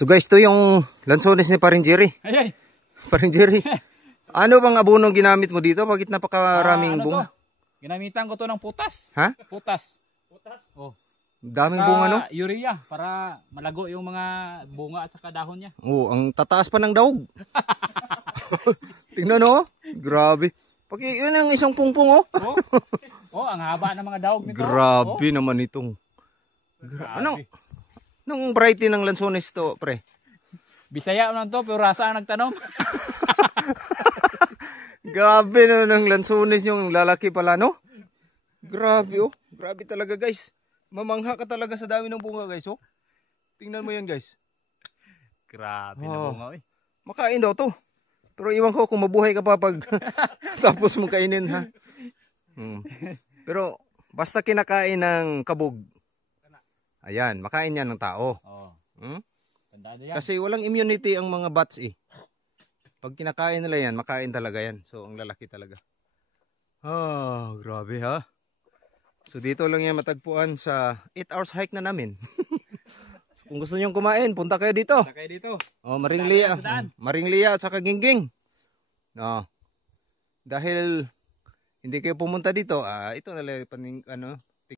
So guys, ito yung lansones ni Paring Jerry. Ay. Paring Jerry. Ano bang abono ginamit mo dito? Bakit napakaraming bunga? To? Ginamitan ko to ng putas. Ha? Putas. Putas? Oh. Daming bunga, no? Urea para malago yung mga bunga at saka dahon niya. Oo, ang tataas pa ng daog. Tingnan, no? Grabe. Pag yun ang isang pungpung, oh. Ang haba ng mga daog nito. Grabe naman itong. Anong variety ng lansones to, pre? Bisaya lang to, pero rasa ang nagtanom. Grabe no, ng lansones yung lalaki pala, no? Grabe, oh. Grabe talaga, guys. Mamangha ka talaga sa dami ng bunga, guys, oh. Tingnan mo yan, guys. Grabe na bunga, eh. Makain daw to. Pero iwan ko kung mabuhay ka pa pag tapos mong kainin, ha? Pero basta kinakain ng kabog, ayan, makain yan ng tao. Kasi walang immunity ang mga bats, eh. Pag kinakain nila yan, makain talaga yan. So, ang lalaki talaga. Grabe, ha? So, dito lang yan matagpuan sa 8 hours hike na namin. Kung gusto nyo kumain, punta kayo dito. Punta kayo dito. Maringlia. Maringlia at saka Gingging. Dahil hindi kayo pumunta dito, ito na lang